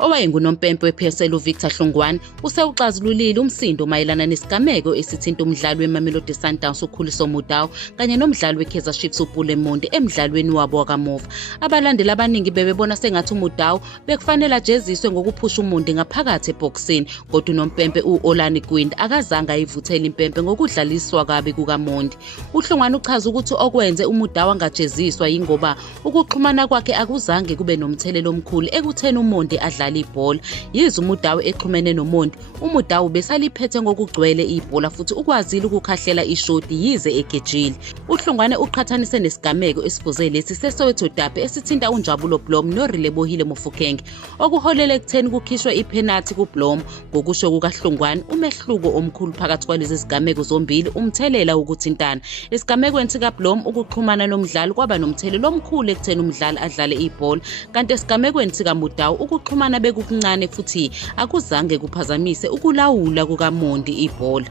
owayengunompempe we-PSL uVictor Hlungwane usewuxazululile umsindo mayelana nesigameko esithinta umdlali weMamelodi Sundowns uKhuliso Mudau kanye nomdlali weKaizer Chiefs uBhule Monde emdlalweni wabo wakamuva. Abalandeli abaningi bebebona sengathi uMudau bekufanele ajeziswe ngokuphusha uMonde ngaphakathi ebhokisini, kodwa unompempe u-Olani Gwindi akazange ayivuthele impempe ngokudlaliswa kabi kukaMonde. uHlungwane uchaza ukuthi okwenze uMudau angajeziswa yingoba ukuxhumana kwakhe akuzange kube nomthelelo omkhulu ekutheni uMonde adlale ibhola. Yize uMudau exhumene noMonde, uMudau besaliphethe ngokugcwele ibhola futhi ukwazile ukukhahlela ishoti yize egejile. uHlungwane uqhathanise nesigameko esifuze lesi seSoweto Derby esithinta uNjabulo Blom noRelebohile Mofokeng okuholele ekutheni kukhishwe ipenalty kuBlom. Ngokusho kukaHlungwane, umehluko omkhulu phakathi kwalezi zigameko zombili umthelela ukuthintana. Esigamekweni sikaBlom ukuxhumana nomdlali kwaba nomthelelo omkhulu ekutheni umdlali adlale ibhola, kanti esigamekweni sikaMudau ukuxhumana bekukuncane futhi akuzange kuphazamise ukulawula kukaMonde ibhola.